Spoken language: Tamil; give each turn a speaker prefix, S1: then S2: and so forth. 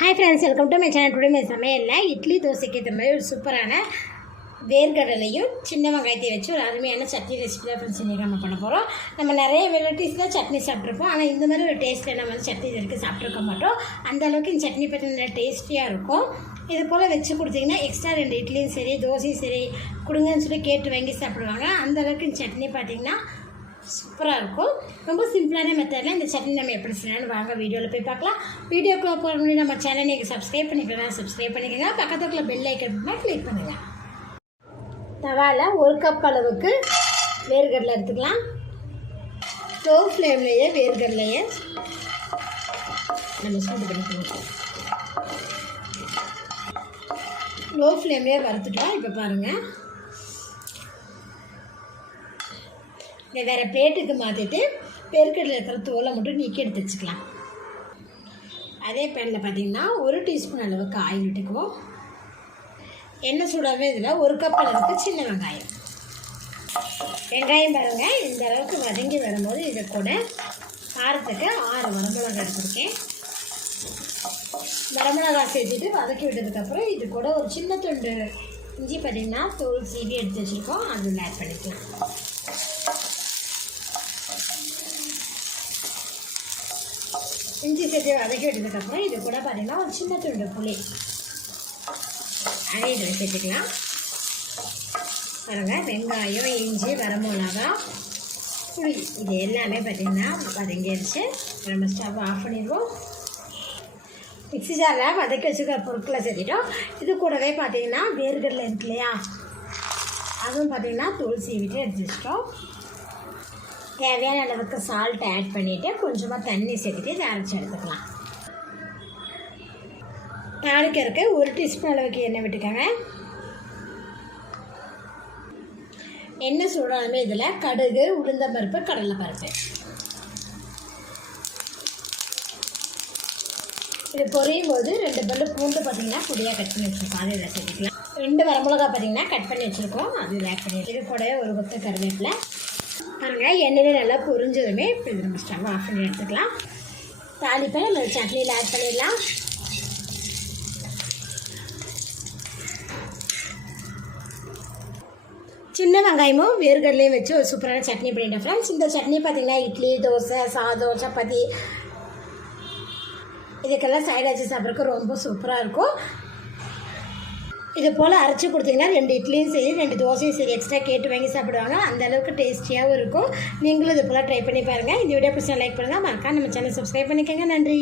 S1: Hi friends welcome to my channel today my சமையலில் இட்லி தோசைக்கு ஏற்ற மாதிரி ஒரு சூப்பரான வேர்க்கடலையும் சின்ன வெங்காயத்தையும் வச்சு ஒரு அருமையான சட்னி ரெசிபி தான் ஃப்ரெண்ட்ஸ் இன்றைக்கி நம்ம பண்ண போகிறோம் நம்ம நிறைய வெரைட்டிஸில் சட்னி சாப்பிட்ருப்போம் ஆனால் இந்த மாதிரி ஒரு டேஸ்ட்டில் நம்ம வந்து சட்னி இது சாப்பிட்ருக்க மாட்டோம். அந்த அளவுக்கு இந்த சட்னி பார்த்தீங்கன்னா டேஸ்டியாக இருக்கும். இது போல் வச்சு கொடுத்தீங்கன்னா எக்ஸ்ட்ரா ரெண்டு இட்லியும் சரி தோசையும் சரி கொடுங்கன்னு சொல்லி கேட்டு வாங்கி சாப்பிடுவாங்க. அந்த அளவுக்கு இந்த சட்னி பார்த்தீங்கன்னா சூப்பராக இருக்கும். ரொம்ப சிம்பிளான மெத்தடில் இந்த சட்னி நம்ம எப்படி செய்யலாம்னு வாங்க வீடியோவில் போய் பார்க்கலாம். வீடியோக்குள்ள போகிற முன்னாடி நம்ம சேனல் நீங்கள் சப்ஸ்கிரைப் பண்ணிக்கலாம் சப்ஸ்கிரைப் பண்ணிக்கோங்க. பக்கத்துக்குள்ள பெல் ஐக்கன் கிளிக் பண்ணுங்கள் தவாவில் ஒரு கப் அளவுக்கு வேர்கடலை எடுத்துக்கலாம். ஸ்லோ ஃப்ளேம்லேயே வேர்கடலையே நம்ம சூடு பண்ணிக்கலாம் லோ ஃப்ளேம்லேயே வறுத்துட்டோம். இப்போ பாருங்கள் வேறு பிளேட்டுக்கு மாற்றிட்டு பெருக்கடல இருக்கிற தோலை மட்டும் நீக்கி எடுத்து வச்சுக்கலாம். அதே பேனில் பார்த்தீங்கன்னா ஒரு டீஸ்பூன் அளவுக்கு ஆயில் விட்டுக்குவோம் எண்ணெய் சூடாகவே இதில் ஒரு கப் அளவுக்கு சின்ன வெங்காயம். வெங்காயம் பாருங்கள் இந்த அளவுக்கு வதங்கி வரும்போது இதை கூட காரத்துக்கு ஆறு வரமிளகா எடுத்துருக்கேன். வரமிளகா சேர்த்துட்டு வதக்கி விட்டதுக்கப்புறம் இது கூட ஒரு சின்ன துண்டு இஞ்சி பார்த்தீங்கன்னா தோல் சீவி எடுத்து வச்சுருக்கோம். அதில் ஆட் பண்ணிக்கலாம். இஞ்சி சேர்த்து வதக்கி விட்டதுக்கப்புறம் இது கூட பார்த்திங்கன்னா ஒரு சின்ன துண்டு புளி அதே இதில் சேர்த்துக்கலாம் பாருங்கள் வெங்காயம் இஞ்சி வரமிளகா புளி இது எல்லாமே பார்த்திங்கன்னா வதங்கிடுச்சு நம்ம ஸ்டவ் ஆஃப் பண்ணிடுவோம் மிக்ஸி ஜாரில் வதக்கி வச்சுக்கிற பொருட்களை சேர்த்துட்டோம் இது கூடவே பார்த்தீங்கன்னா வேர்கடலை இருக்கு இல்லையா அதுவும் பார்த்திங்கன்னா துளசி விட்டு எடுத்து வச்சிட்டோம் தேவையான அளவுக்கு சால்ட் ஆட் பண்ணிவிட்டு கொஞ்சமாக தண்ணி சேர்த்துட்டு இதை அரைச்சி எடுத்துக்கலாம். தாளிக்கிறதுக்கு ஒரு டீஸ்பூன் அளவுக்கு எண்ணெய் விட்டுக்கோங்க. எண்ணெய் சூடாலுமே இதில் கடுகு உளுந்தம்பருப்பு கடலைப்பருப்பு இது பொரியும் போது ரெண்டு பல்லு பூண்டு பார்த்தீங்கன்னா பொடியாக கட் பண்ணி வச்சுருக்கோம். அதை இதில் சேர்த்துக்கலாம். ரெண்டு வரமிளகா பார்த்தீங்கன்னா கட் பண்ணி வச்சுருக்கோம். அது இதில் ஆட் பண்ணி இது கூட ஒரு கொத்து கருவேப்பிலை. பாருங்கள் எண்ணெயில் நல்லா பொரிஞ்சதுமே இப்போ இது நம்ம ஸ்டவ் ஆஃப் பண்ணி எடுத்துக்கலாம். தாளிப்பை நம்ம சட்னியில் ஆட் பண்ணிடலாம். சின்ன வெங்காயமும் வேர்கடலையும் வச்சு ஒரு சூப்பரான சட்னி பண்ணிட்டேன் ஃப்ரெண்ட்ஸ் இந்த சட்னி பார்த்தீங்கன்னா இட்லி தோசை சாதம் சப்பாத்தி. இதுக்கெல்லாம் சைடு வச்சு சாப்பிட்றதுக்கு ரொம்ப சூப்பராக இருக்கும். இது போல் அரைச்சி கொடுத்தீங்கன்னா ரெண்டு இட்லியும் சரி ரெண்டு தோசையும் சரி. எக்ஸ்ட்ரா கேட்டு வாங்கி சாப்பிடுவாங்க. அந்த அளவுக்கு டேஸ்டியாகவும் இருக்கும். நீங்களும் இது போல் ட்ரை பண்ணி பாருங்கள் இந்த வீடியோ பிடிச்சா லைக் பண்ணுங்கள் மறக்காம நம்ம சேனல் சப்ஸ்கிரைப் பண்ணிக்கோங்க. நன்றி.